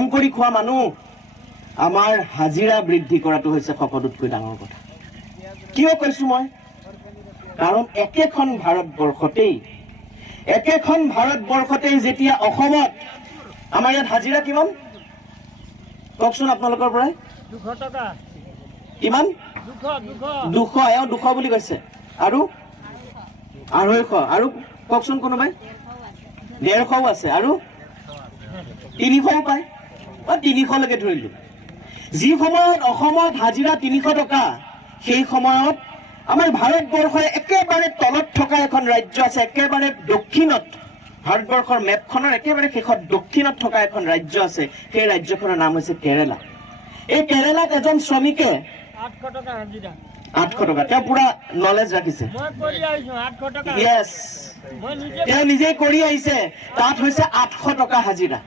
কাম কৰি খোৱা মানুহ আমাৰ হাজিৰা বৃদ্ধি কৰাটো হৈছে সকলোতকৈ ডাঙৰ কথা। কিয় কৈছো মই? কাৰণ একেখন ভাৰতবৰ্ষতেই যেতিয়া অসমত আমাৰ ইয়াত হাজিৰা কিমান কওকচোন আপোনালোকৰ পৰাই? 200 টকা। কিমান? 200 এওঁ 200 বুলি কৈছে। আৰু 250 আৰু কওকচোন কোনোবাই? 150 আছে আৰু 300 পায়। 300লৈকে ধৰিলো। যি সময়ত অসমত হাজিৰা 300 টকা, সেই সময়ত আমাৰ ভাৰতবৰ্ষৰ একেবাৰে তলত থকা এখন ৰাজ্য আছে, একেবাৰে দক্ষিণত, ভাৰতবৰ্ষৰ মেপখনৰ একেবাৰে শেষত দক্ষিণত থকা এখন ৰাজ্য আছে, সেই ৰাজ্যখনৰ নাম হৈছে কেৰেলা। এই কেৰেলাত এজন শ্ৰমিকে 800 টকা হাজিৰা। 800 টকা। তেওঁ পুৰা নলেজ ৰাখিছে। মই কৰি আহিছো 800 টকা। ইয়েছ, মই নিজে তেওঁ নিজে কৰি আহিছে। তাত হৈছে 800 টকা হাজিৰা।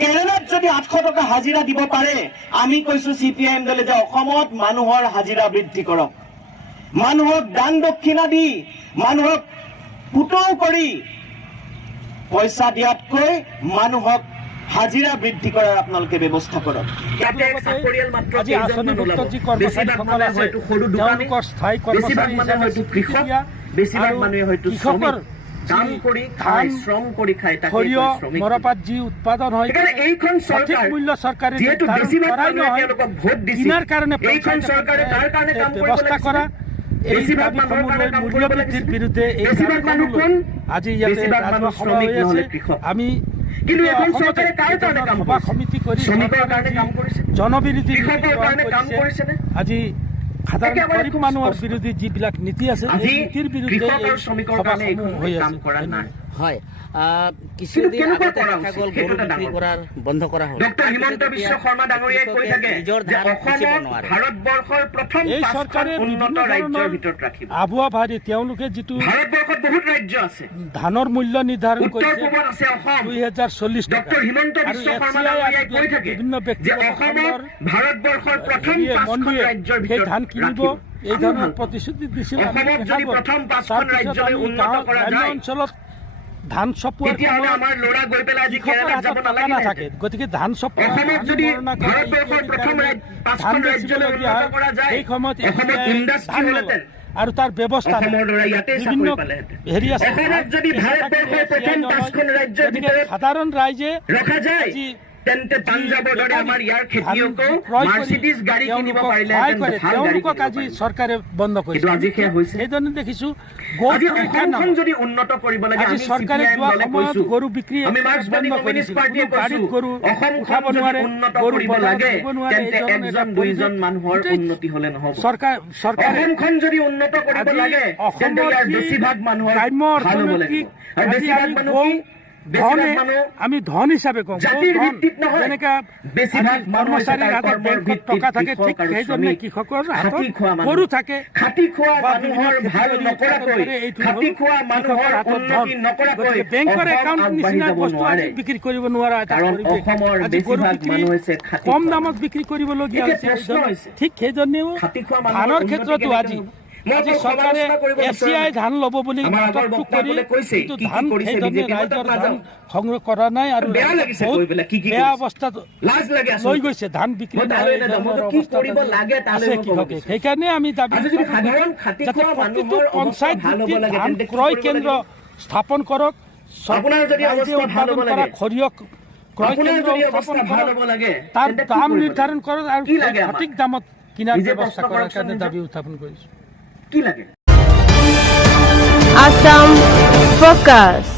কেৰেলাত যদি 800 টকা হাজিৰা দিব পাৰে, আমি কৈছো CPIM দলে যে অসমত মানুহৰ হাজিৰা বৃদ্ধি কৰক। মানুহক দান দক্ষিণা দি, মানুহক পুতৌ কৰি পইচা দিয়াতকৈ মানুহক হাজিৰা বৃদ্ধি কৰাৰ আপোনালোকে ব্যৱস্থা কৰক। আজি আঁচনিভুক্ত যি কৰ্মচাৰীসকল আছে তেওঁলোকৰ স্থায়ী কৰ্মচাৰী হিচাপে কৃষক, বেছিভাগ মানুহে হয়তো কৃষকৰ কাম কৰি খায়, শ্ৰম কৰি খায়, তাকে সৰিয়হ মৰাপাট যি উৎপাদন হয় এইখন সঠিক মূল্য চৰকাৰে যিহেতু বেছিভাগ কৰাই মানুহে নহয়, তেওঁলোকক ভোট দিছে, কিনাৰ কাৰণে এইখন চৰকাৰে তাৰ কাৰণে কাম কৰিব ব্যৱস্থা কৰা। এই বেছিভাগ মানুহৰ দাবীসমূহ কাৰণে কাম মূল্য কৰিব বৃদ্ধিৰ লাগিছিল। বিৰুদ্ধে এই বেছিভাগ মানুহ কোন? আজি ইয়াতে বেছিভাগ মানুহ ৰাজহুৱা সভা শ্ৰমিক হৈ নহলে আছে। কৃষক। আমি কিন্তু এখন চৰকাৰে কাৰ কাৰণে কাম সভা কৰিছে? সমিতি কৰি শ্ৰমিকৰ কাৰণে কাম কৰিছে? জনবিৰোধী কৃষকৰ কাৰণে কাম কৰিছেনে? আজি সাধাৰণ একেবাৰে গৰীব খুব মানুহৰ স্পষ্ট। বিৰোধী যিবিলাক নীতি আছে আজি এই নীতিৰ বিৰুদ্ধে কৃষক এই আৰু শ্ৰমিকৰ কাৰণে সভাসমূহ হৈ কাম আছে। কৰা নাই। হয়, কিছুদিন কেনেকুৱা আগতে কৰা দেখা উচিত? গ'ল সেইটো গৰু এটা বিক্ৰী ডাঙৰ কৰাৰ বন্ধ কৰা হ'ল। ডক্টৰ হিমন্ত বিশ্ব শৰ্মা ডাঙৰীয়াই কৈ থাকে নিজৰ যে ধান বেচিব অসমক নোৱাৰে। ভাৰতবৰ্ষৰ প্ৰথম এই 5খন চৰকাৰে উন্নত বিভিন্ন ৰাজ্যৰ ধৰণৰ ভিতৰত ৰাখিব। আভুৱা ভাৰী তেওঁলোকে যিটো ভাৰতবৰ্ষত বহুত ৰাজ্য আছে। ধানৰ মূল্য নিৰ্ধাৰণ উত্তৰ কৰিছে পূবত আছে অসম। 2040 টকা ডক্টৰ হিমন্ত আৰু বিশ্ব শৰ্মা FCI ডাঙৰীয়াই কৈ থাকে বিভিন্ন যে ব্যক্তিগত অসমক খণ্ডৰ ভাৰতবৰ্ষৰ প্ৰথম 5খন মন্ত্ৰীয়ে ৰাজ্যৰ সেই ভিতৰত ধান কিনিব, ৰাখিব। এই ধৰণৰ প্ৰতিশ্ৰুতি দিছিল। অসমত যদি প্ৰথম 5খন ৰাজ্যলৈ উন্নত কৰা গ্ৰাম্য যায়, অঞ্চলত ধান চপোৱাৰ তেতিয়াহ'লে আমাৰ ল'ৰা গৈ পেলাই আজি কৃষকৰ কেৰেলাত যাব হাতত টকা নালাগে। নাথাকে। গতিকে ধান চপোৱা, অসমত যদি মৰণা কৰা, ভাৰতবৰ্ষৰ প্ৰথম ধান 5খন ৰাজ্যলৈ বেচিবলগীয়া উন্নত হয়, কৰা যায়, সেই সময়ত অসমত FCI ইণ্ডাষ্ট্ৰী ধান হ'লহেঁতেন। নলয়। আৰু তাৰ ব্যৱস্থা নাই। অসমৰ ল'ৰা ইয়াতে বিভিন্ন চাকৰি পালেহেঁতেন। হেৰি আছে। অসমত যদি ভাৰতবৰ্ষৰ প্ৰথম 5খন ৰাজ্যৰ গতিকে ভিতৰত সাধাৰণ ৰাইজে ৰখা যায়, আজি তেন্তে পাঞ্জাৱৰ দৰে আমাৰ ইয়াৰ খেতিয়কেও ক্ৰয় কৰি মাৰ্চিডিজ গাড়ী কিনিব তেওঁলোকক পাৰিলেহেঁতেন, সহায় কৰে। ভাল গাড়ী তেওঁলোকক কিনিব আজি পাৰিলে। চৰকাৰে বন্ধ কৰিছে। কিন্তু আজি সেয়া হৈছে। সেইজনে দেখিছো আজি অসমখন যদি উন্নত কৰিব লাগে, আজি আমি চৰকাৰে CPIM যোৱা দলে সময়ত কৈছো, গৰু বিক্ৰী আমি মাৰ্ক্সবাদী বন্ধ কমিউনিষ্ট কৰিছিল। পাৰ্টিয়ে কোনো গাড়ীত কৈছো, গৰু অসমখন উঠাব যদি নোৱাৰে, উন্নত গৰু কৰিব বজাৰত লাগে, দিব নোৱাৰে, তেন্তে এই ধৰণৰ 1জন 2জন মানুহৰ গোটেই উন্নতি হলে নহব। চৰকাৰে অসমখন যদি উন্নত কৰিব আজি লাগে, তেন্তে অসমৰ ইয়াৰ যি বেছিভাগ মানুহৰ গ্ৰাম্য ভাল হ'ব অৰ্থনৈতিক লাগিব। আৰু আজি বেছিভাগ আমি মানুহ গৌ কি? ধনে বেছিভাগ মানুহ আমি ধন হিচাপে কওঁ, জাতিৰ গৌ ধন। ভিত্তিত নহয়। যেনেকা বেছিভাগ আজি মানুহ হৈছে কৰ্মচাৰীৰ তাৰ হাতত কৰ্মৰ বেংকত ভিত্তিত টকা থাকে, কৃষক ঠিক আৰু সেইজনে শ্ৰমিক। কৃষকৰ হাতত খাটি খোৱা মানুহ। গৰু থাকে। খাটি খোৱা বা মানুহৰ বিভিন্ন ভাল খেতি কৰি নকৰাকৈ, উৎপাদন কৰে, এইটো খাটি হ'ল খোৱা মানুহৰ কৃষকৰ হাতত উন্নতি ধন। নকৰাকৈ গতিকে বেংকৰ অসম একাউণ্ট আগবাঢ়ি নিচিনা যাব বস্তু নোৱাৰে। আজি বিক্ৰী কৰিব নোৱাৰা এটা কাৰণ পৰিৱেশ। অসমৰ আজি গৰু বেছিভাগ বিক্ৰী মানুহ হৈছে খাটি কম খোৱা দামত বিক্ৰী কৰিবলগীয়া এতিয়া হৈছে। প্ৰশ্ন হৈছে, ঠিক সেইজনেও খাটি খোৱা মানুহৰ ধানৰ উন্নতি ক্ষেত্ৰতো কেনেকৈ আজি হ'ব? মই আজি অকল চৰকাৰে সমালোচনা কৰিব বিচৰা FCI নাই। ধান ল'ব বুলি আমাৰ আগৰ নাটকটো বক্তাসকলে কৰি কৈছে, কিন্তু কি কি ধান কৰিছে সেইজনে বিজেপি, মই ৰাইজৰ তাত ধান নাযাওঁ। সংগ্ৰহ কৰা নাই আৰু বেয়া লাগিছে বহুত কৈ পেলাই কি কি বেয়া কৰিছে। অৱস্থাত লাজ লাগে লৈ আচলতে। গৈছে। ধান বিক্ৰী মই নহয়, তালৈ এই নাযাওঁ। মই ধৰণৰ কি অৱস্থাত কৰিব লাগে তালৈ আছে মই ক'ব কৃষকে। বিচাৰিছোঁ। সেইকাৰণে আমি দাবী আজি যদি উত্থাপন সাধাৰণ কৰিছোঁ খাটি যাতে খোৱা প্ৰতিটো মানুহৰ পঞ্চায়ত অৱস্থা ভাল হ'ব ভিত্তিত লাগে, ধান তেন্তে কি ক্ৰয় কৰিব কেন্দ্ৰ লাগিব? স্থাপন কৰক। আপোনাৰ যদি ৰাইজে অৱস্থা ভাল উৎপাদন হ'ব কৰা লাগে, সৰিয়হ ক্ৰয় আপোনাৰ কেন্দ্ৰ যদি স্থাপন অৱস্থা ভাল কৰক, হ'ব লাগে, তাৰ তেন্তে কি দাম কৰিব নিৰ্ধাৰণ লাগিব? কৰক আৰু কি লাগে আমাক? সঠিক দামত কিনাৰ নিজে ব্যৱস্থা প্ৰশ্ন কৰাৰ কৰকচোন কাৰণে নিজে। দাবী উত্থাপন কৰিছোঁ। কি লাগে? Assam Focus.